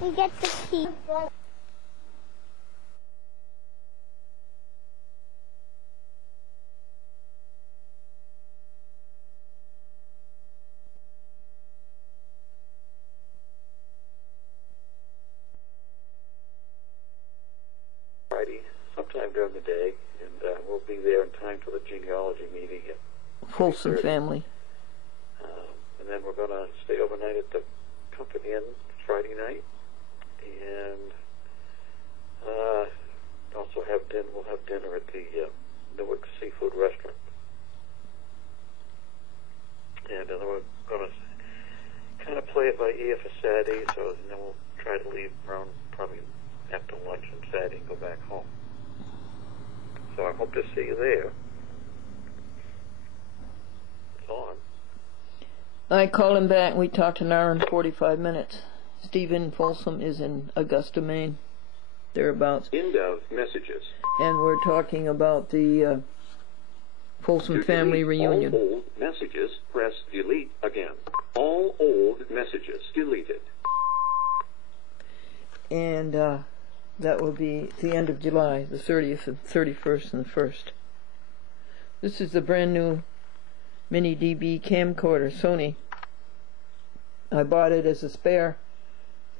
We get the key. Friday, sometime during the day, and we'll be there in time for the genealogy meeting at Folsom 3:30. family. And then we're going to stay overnight at the Company Inn Friday night, and also have dinner. We'll have dinner at the Newark Seafood Restaurant, and then we're going to kind of play it by ear for Saturday. So then we'll try to leave around probably after lunch on Saturday and go back home. So I hope to see you there. It's on. I called him back and we talked an hour and 45 minutes. Stephen Folsom is in Augusta, Maine, thereabouts. End of messages. And we're talking about the Folsom family reunion. All old messages, press delete again. All old messages deleted. And that will be the end of July, the 30th and 31st and the 1st. This is the brand new Mini DB camcorder, Sony. I bought it as a spare,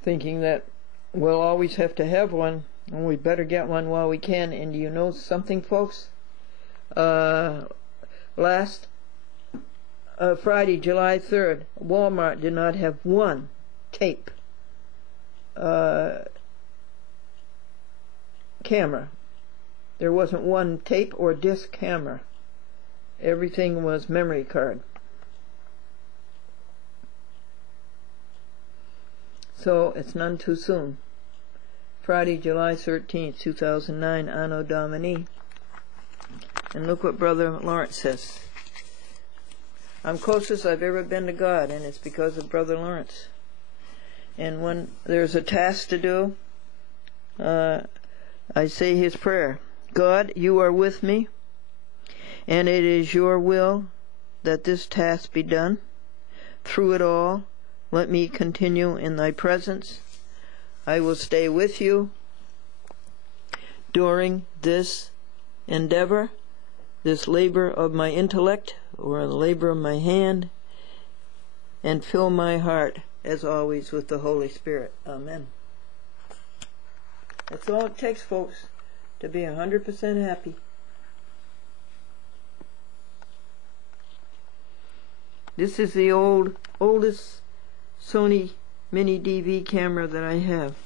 thinking that we'll always have to have one, and we better get one while we can. And do you know something, folks? Last Friday, July 3rd, Walmart did not have one tape camera. There wasn't one tape or disc camera. Everything was memory card. So it's none too soon. Friday, July 13th, 2009, Anno Domini. And look what Brother Lawrence says. I'm closest I've ever been to God, and it's because of Brother Lawrence. And when there's a task to do, I say his prayer. God, you are with me, and it is your will that this task be done. Through it all, let me continue in thy presence. I will stay with you during this endeavor, this labor of my intellect, or the labor of my hand, and fill my heart, as always, with the Holy Spirit. Amen. That's all it takes, folks, to be 100% happy. This is the oldest Sony Mini DV camera that I have.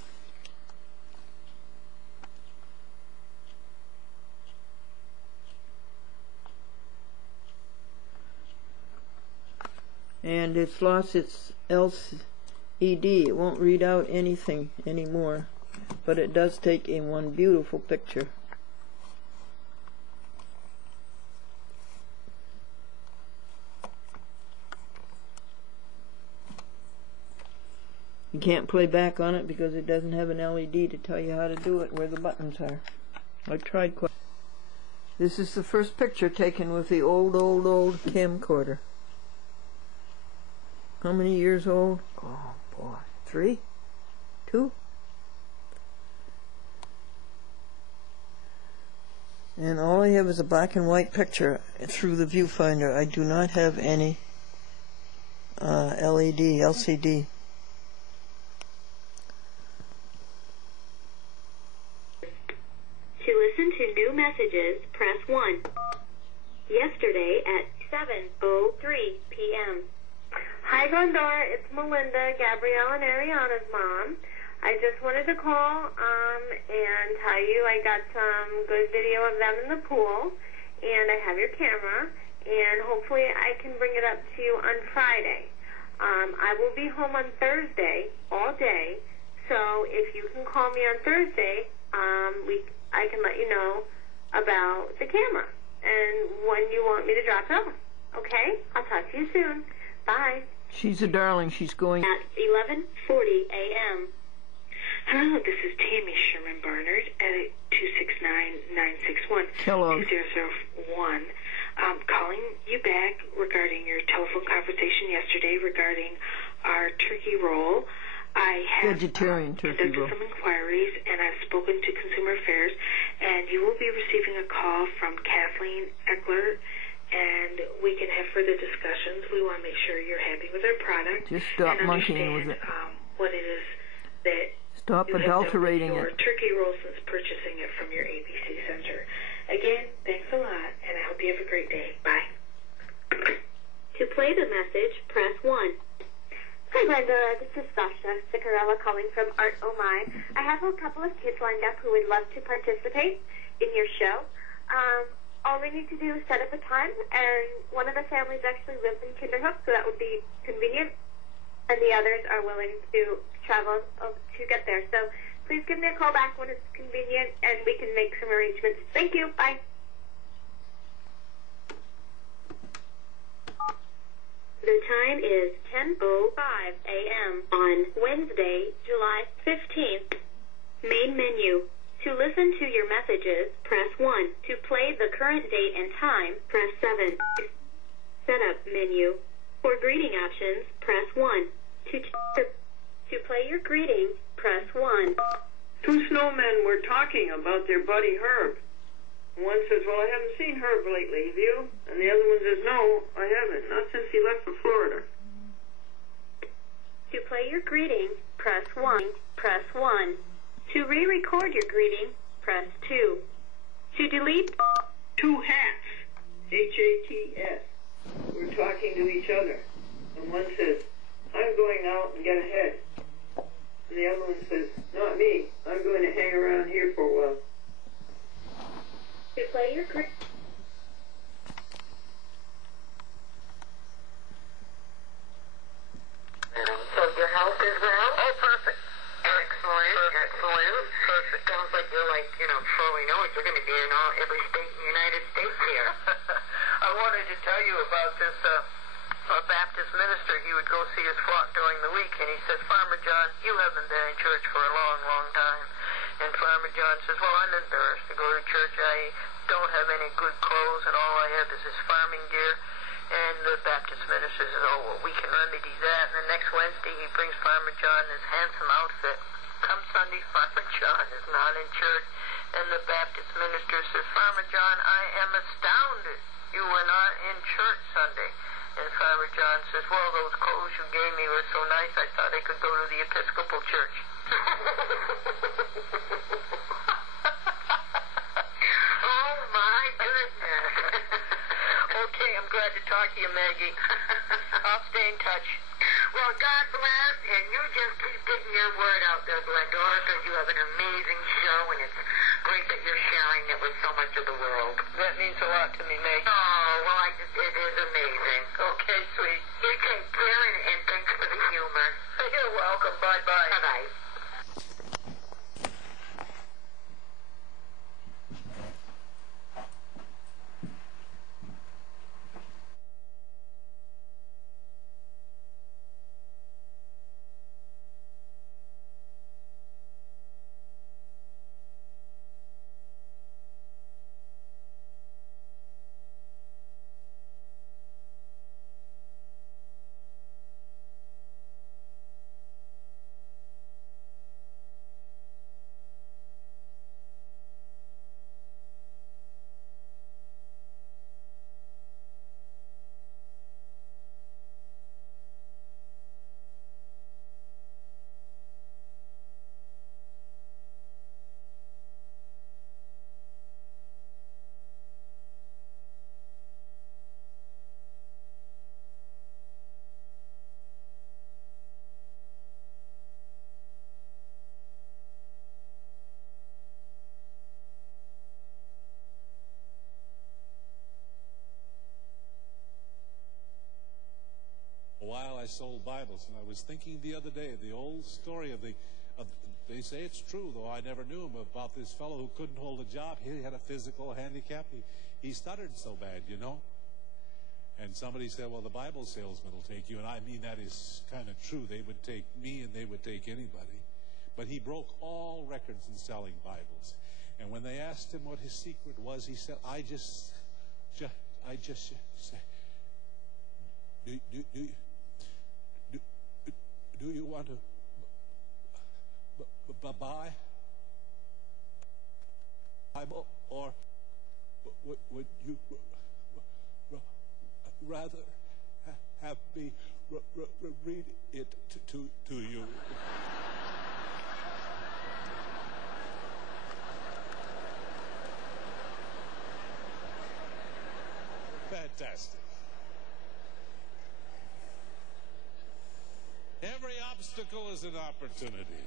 And it's lost its LCD. It won't read out anything anymore, but it does take a one beautiful picture. You can't play back on it because it doesn't have an LED to tell you how to do it, where the buttons are. I tried quite. This is the first picture taken with the old camcorder. How many years old? Oh boy, 3? 2? And all I have is a black and white picture through the viewfinder. I do not have any LCD. To listen to new messages, press 1. Yesterday at 7:03 p.m. Hi, Glendora. It's Melinda, Gabrielle and Ariana's mom. I just wanted to call and tell you I got some good video of them in the pool, and I have your camera, and hopefully I can bring it up to you on Friday. I will be home on Thursday all day, so if you can call me on Thursday, I can let you know about the camera and when you want me to drop it off. Okay? I'll talk to you soon. Bye. She's a darling. She's going at 11:40 a.m. Hello, this is Tammy Sherman Barnard at 269-961. Hello. 2001. Calling you back regarding your telephone conversation yesterday regarding our turkey roll. I vegetarian turkey conducted roll. some inquiries, and I've spoken to Consumer Affairs, and you will be receiving a call from Kathleen Eckler, and we can have further discussions. We want to make sure you're happy with our product. Just stop and monkeying with understand it. what it is that Stop you have done with adulterating your it. turkey roll since purchasing it from your ABC Center. Again, thanks a lot, and I hope you have a great day. Bye. To play the message, press 1. Hi, Glendora. This is Sasha Cicarella calling from Art Oh My. I have a couple of kids lined up who would love to participate in your show. All we need to do is set up a time, and one of the families actually lives in Kinderhook, so that would be convenient, and the others are willing to travel to get there. So please give me a call back when it's convenient, and we can make some arrangements. Thank you. Bye. The time is 10:05 a.m. on Wednesday, July 15th. Main menu. To listen to your messages, press 1. To play the current date and time, press 7. Setup menu. For greeting options, press 1. To play your greeting, press 1. Two snowmen were talking about their buddy Herb. One says, well, I haven't seen Herb lately, have you? And the other one says, no, I haven't, not since he left for Florida. To play your greeting, press 1. Press 1. To re-record your greeting, press 2. To delete... Two hats, H-A-T-S, were talking to each other. And one says, I'm going out and get ahead. And the other one says, not me, I'm going to hang around here for a while. To play your greeting... So your house is well? Oh, perfect. Excellent. Excellent. Perfect. Sounds like you're before we know it, you're going to be in every state in the United States here. I wanted to tell you about this Baptist minister. He would go see his flock during the week, and he said, Farmer John, you haven't been in church for a long, long time. And Farmer John says, well, I'm embarrassed to go to church. I don't have any good clothes, and all I have is this farming gear. And the Baptist minister says, oh, well, we can remedy that. And the next Wednesday, he brings Farmer John his handsome outfit. Come Sunday, Farmer John is not in church. And the Baptist minister says, Farmer John, I am astounded. You were not in church Sunday. And Farmer John says, well, those clothes you gave me were so nice, I thought I could go to the Episcopal Church. Oh, my goodness. Okay, I'm glad to talk to you, Maggie. I'll stay in touch. Well, God bless, and you just keep getting your word out there, Glendora, because you have an amazing show, and it's great that you're sharing it with so much of the world. That means a lot to me, Maggie. Oh, well, it is amazing. Okay, sweet. You take care, and thanks for the humor. You're welcome. Bye-bye. Bye-bye. While I sold Bibles, and I was thinking the other day the old story of they say it's true, though I never knew him, about this fellow who couldn't hold a job. He had a physical handicap. He stuttered so bad, you know. And somebody said, well, the Bible salesman will take you. And I mean, that is kind of true. They would take me and they would take anybody. But he broke all records in selling Bibles. And when they asked him what his secret was, he said, I just say, do you want to buy Bible, or would you rather have me read it to you? Fantastic. Every obstacle is an opportunity.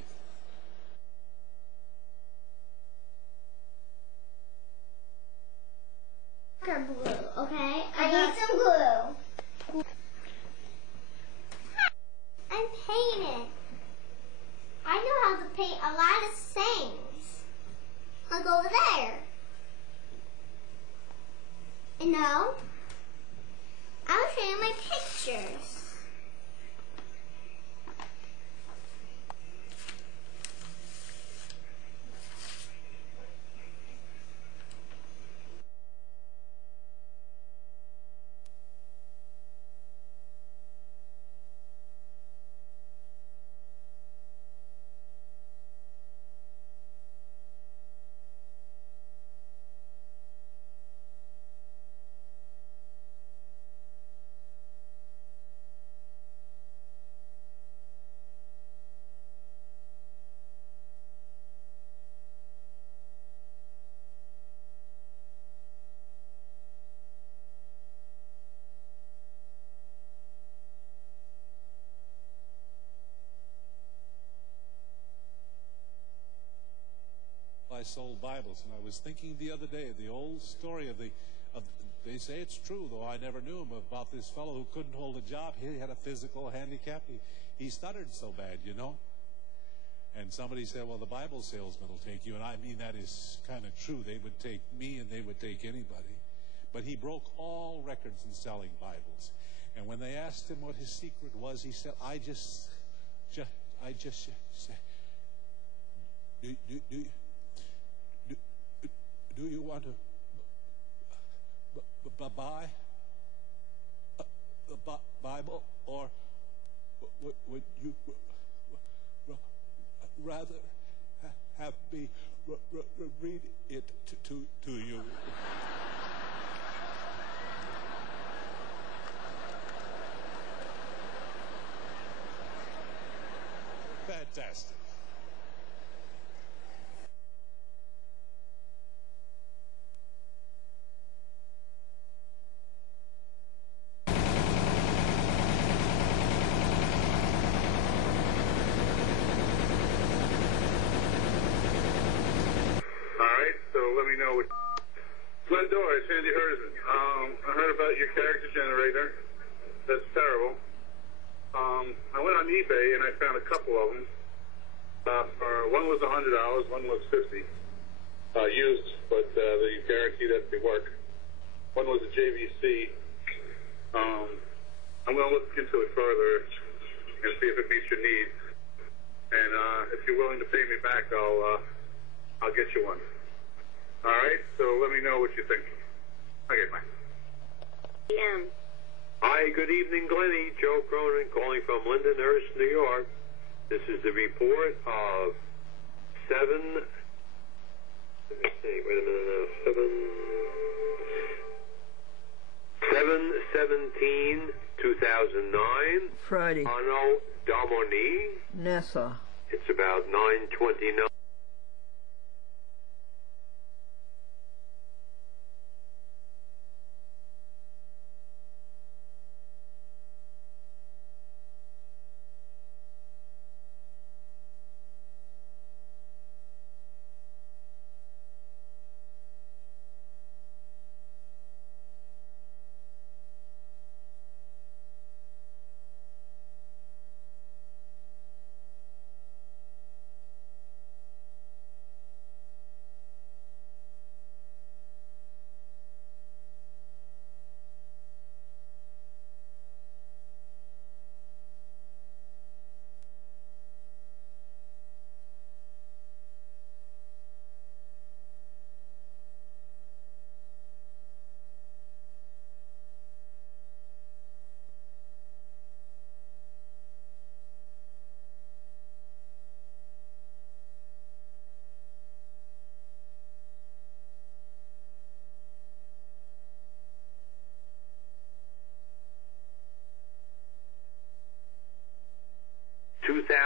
Glue, okay? I need some glue. I'm painting. I know how to paint a lot of things. Like over there. And now, I'll show you my pictures. I sold Bibles, and I was thinking the other day the old story of they say it's true, though I never knew him, about this fellow who couldn't hold a job. He had a physical handicap. He stuttered so bad, you know. And somebody said, well, the Bible salesman will take you. And I mean, that is kind of true. They would take me and they would take anybody. But he broke all records in selling Bibles. And when they asked him what his secret was, he said, I just said, do you want to buy the Bible, or would you rather have me read it to you? Fantastic. Let me know what. Glendora, it's Andy Hersman. I heard about your character generator. That's terrible. I went on eBay and I found a couple of them. One was $100, one was $50. Used, but they guarantee that they work. One was a JVC. I'm going to look into it further and see if it meets your needs. And if you're willing to pay me back, I'll get you one. All right, so let me know what you think. Okay, bye. PM. Hi, good evening, Glennie. Joe Cronin calling from Lindenhurst, New York. This is the report of 7/17/2009. Friday. Anno Domini. Nassau. It's about 9:29.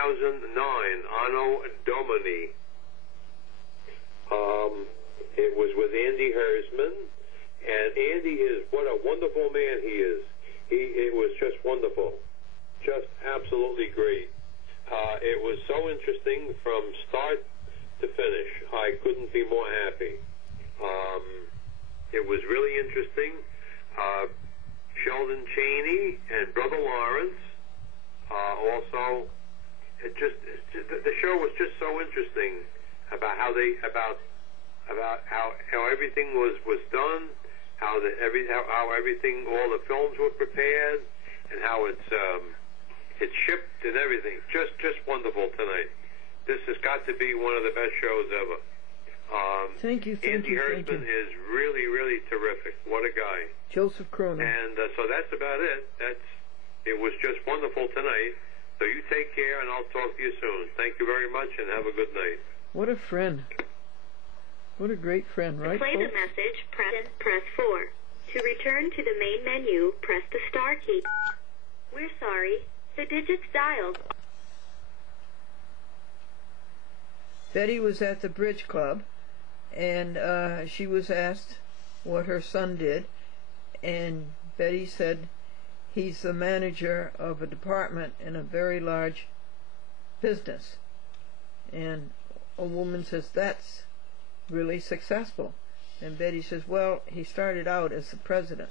2009, Anno Domini. It was with Andy Hersman, and Andy is, what a wonderful man he is. It was just wonderful. Just absolutely great. It was so interesting from start to finish. I couldn't be more happy. It was really interesting. Sheldon Chaney and Brother Lawrence. Also, the show was just so interesting about how everything was done, how everything, all the films were prepared, and how it's shipped and everything. Just wonderful tonight. This has got to be one of the best shows ever. Thank you. Andy Hersman is really, really terrific. What a guy. Joseph Cronin. And so that's about it. It was just wonderful tonight. So you take care, and I'll talk to you soon. Thank you very much, and have a good night. What a friend. What a great friend, right, To play folks? the message, press 4. To return to the main menu, press the star key. We're sorry. The digits dialed. Betty was at the Bridge Club, and she was asked what her son did, and Betty said he's the manager of a department in a very large business. And a woman says, that's really successful. And Betty says, well, he started out as the president.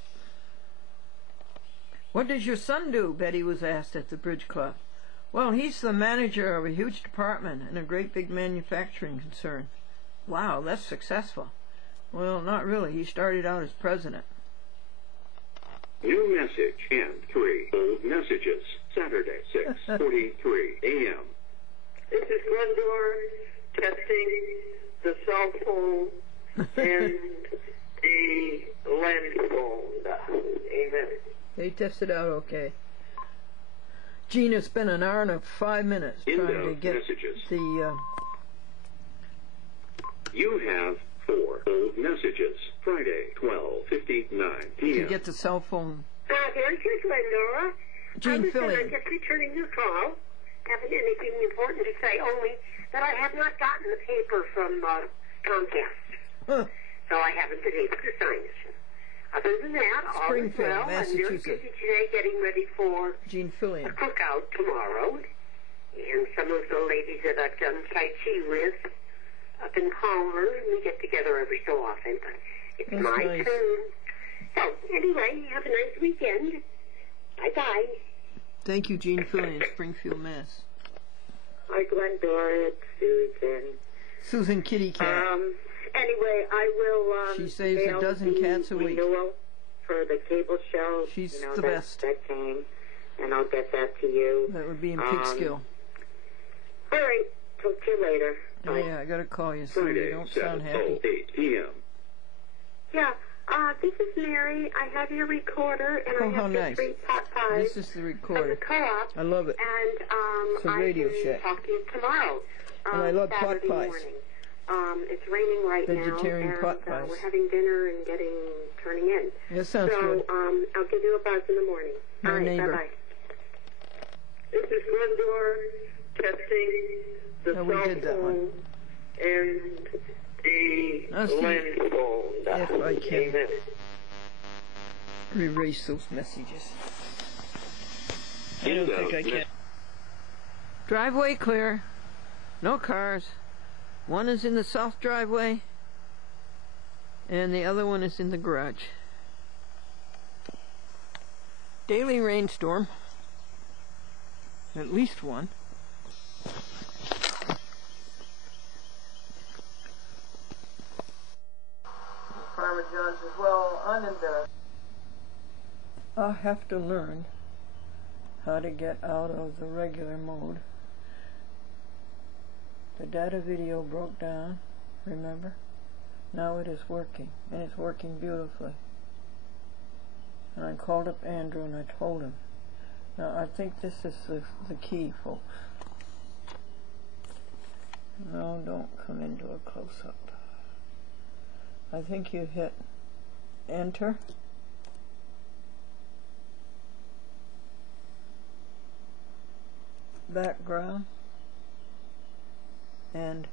What does your son do? Betty was asked at the Bridge Club. Well, he's the manager of a huge department in a great big manufacturing concern. Wow, that's successful. Well, not really. He started out as president. New message and 3 old messages. Saturday, 6:43 a.m. This is Glendora testing the cell phone and the land phone. Amen. They tested out okay. Gina spent an hour and 5 minutes trying to get messages. the... You have 4 old messages. Friday, 12:59 p.m. to get the cell phone. This is Glendora. Gene Fillion. I'm just returning your call. Haven't anything important to say, only that I have not gotten the paper from Comcast. Huh. So I haven't been able to sign it. Other than that, all is Springfield, well. I'm very Massachusetts. busy today getting ready for Gene a Fillion. cookout tomorrow. And some of the ladies that I've done Tai Chi with up in Palmer, we get together every so often. But it's That's my nice. turn. So, anyway, have a nice weekend. Bye-bye. Thank you, Gene Fillion, Springfield, Mass. Hi, Glendora. It's Susan. Susan Kitty Cat. Anyway, I will. She saves a mail dozen the cats a week. renewal for the cable show. She's the that, best. That came, and I'll get that to you. That would be in Peekskill. All right. Talk to you later. Bye. Yeah, I gotta call you, Sue. You Friday, don't sound happy. 7:08 p.m. Yeah, this is Mary. I have your recorder, and Oh, I how have nice. the 3 pot pies This is the from the recorder. co-op. I love it. And It's a Radio I can Shack. talk to you tomorrow. And I love pot Saturday pies. morning. It's raining right Vegetarian now, and pot pies. we're having dinner and turning in. That sounds so, good. I'll give you a buzz in the morning. My All right, neighbor. bye-bye. This is Glendora testing the No, we cell did that one. phone and the I'll see land phone. if I can. Amen. Erase those messages. I don't think I can. Driveway clear. No cars. One is in the south driveway, and the other one is in the garage. Daily rainstorm. At least one. Farmer John says, well, I'm embarrassed. I'll have to learn how to get out of the regular mode. The data video broke down, remember? Now it is working, and it's working beautifully. And I called up Andrew and I told him. Now I think this is the key, folks. No, don't come into a close-up. I think you hit enter. Background. and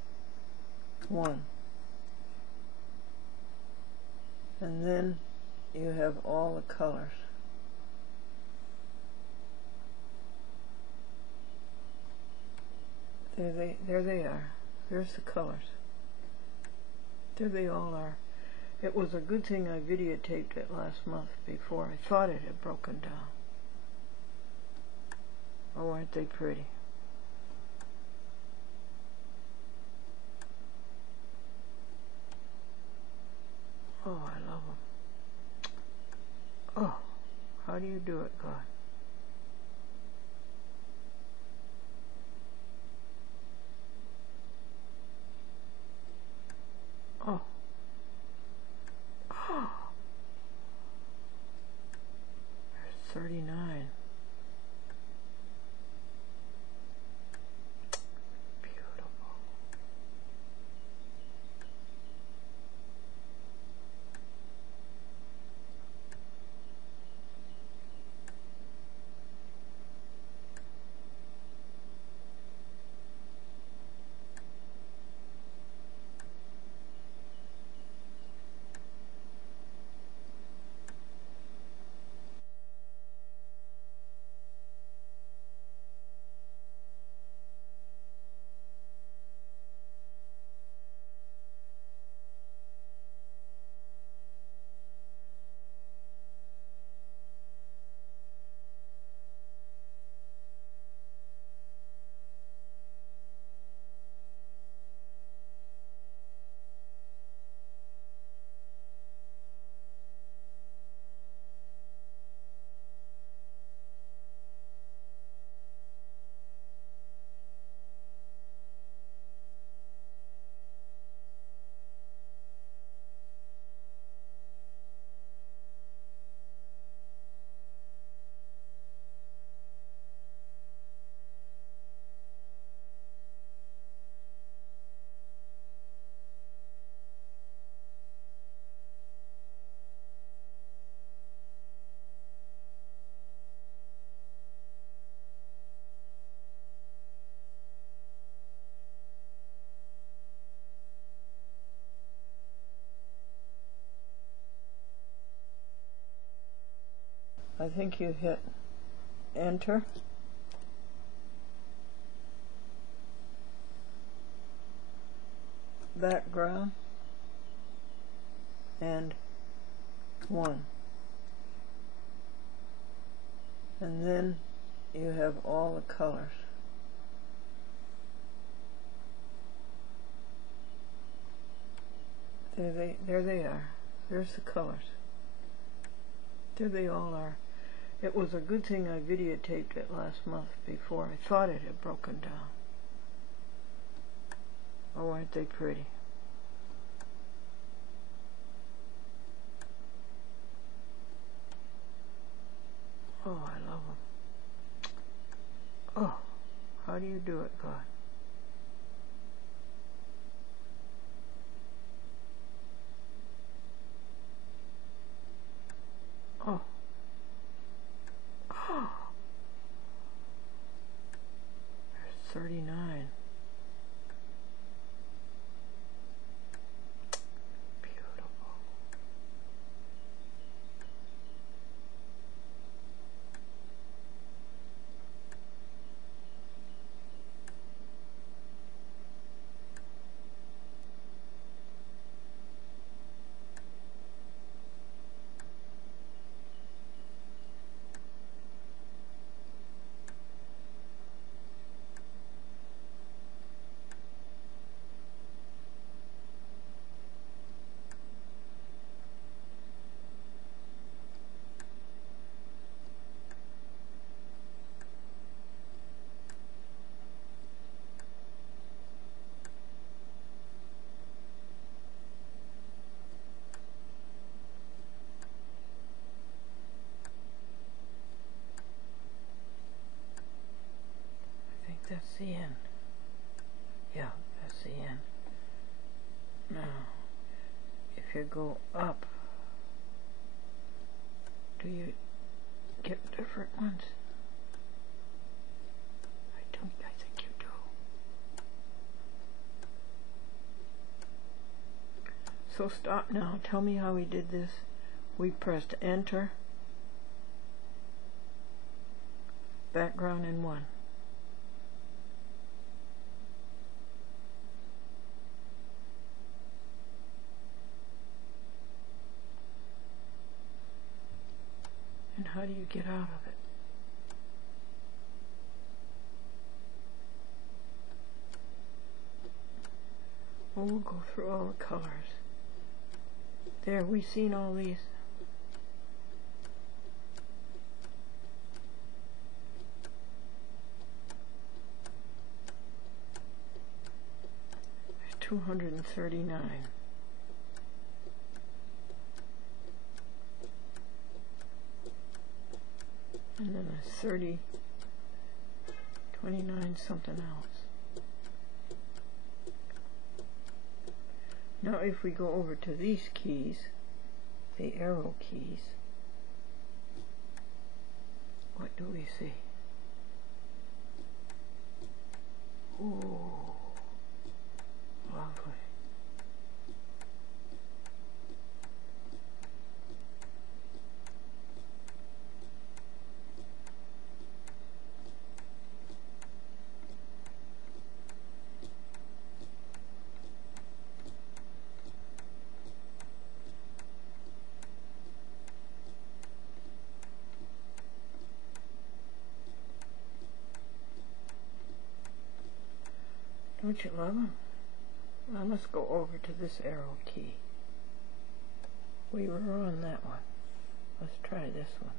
1. And then you have all the colors. There they are. There's the colors. There they all are. It was a good thing I videotaped it last month before I thought it had broken down. Oh, aren't they pretty? Oh, I love them. Oh, how do you do it, God? Oh. Oh. There's 39. Beautiful. I think you hit enter. Background and 1. And then you have all the colors. There they are. There's the colors. There they all are. It was a good thing I videotaped it last month before I thought it had broken down. Oh, aren't they pretty? Oh, I love them. Oh, how do you do it, God? Oh. Oh. There's 39. Beautiful. That's the end. Yeah, that's the end. Now, if you go up, do you get different ones? I think you do. So stop now. Tell me how we did this. We pressed enter, background in 1. And how do you get out of it? Well, we'll go through all the colors. There, we've seen all these. There's 239. And then there's 30, 29, something else. Now if we go over to these keys, the arrow keys, what do we see? Ooh, lovely. Don't you love them? Now let's go over to this arrow key. We were on that one. Let's try this one.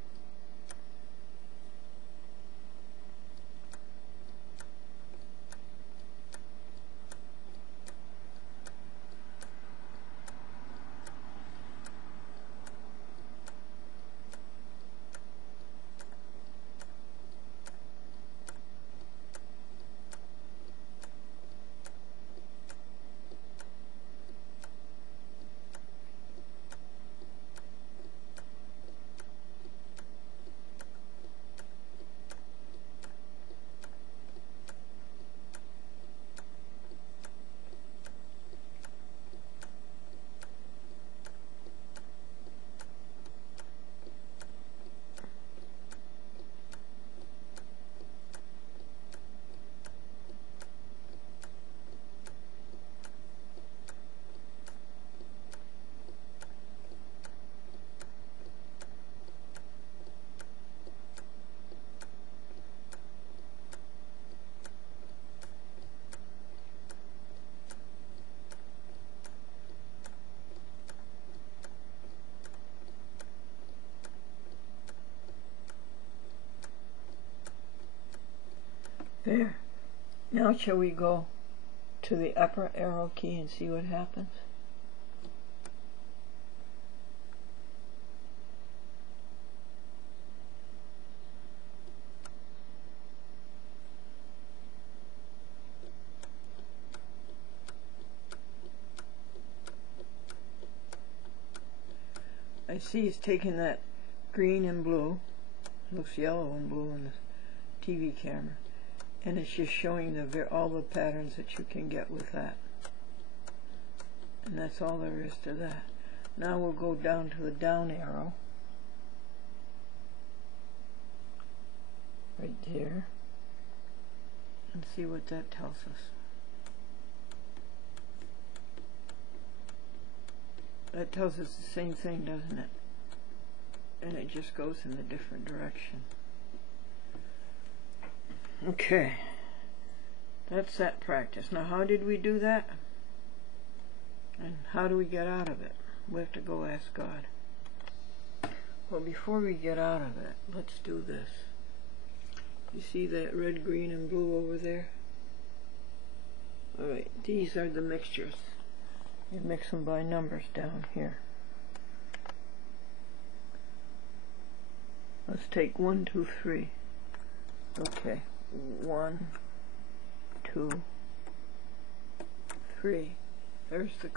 There. Now shall we go to the upper arrow key and see what happens? I see it's taking that green and blue, looks yellow and blue in the TV camera, and it's just showing all the patterns that you can get with that. And that's all there is to that. Now we'll go down to the down arrow, right there, and see what that tells us. That tells us the same thing, doesn't it? And it just goes in a different direction. Okay, that's that practice. Now how did we do that? And how do we get out of it? We have to go ask God. Well, before we get out of it, let's do this. You see that red, green, and blue over there? Alright, these are the mixtures. You mix them by numbers down here. Let's take 1, 2, 3. Okay, 1, 2, 3. There's the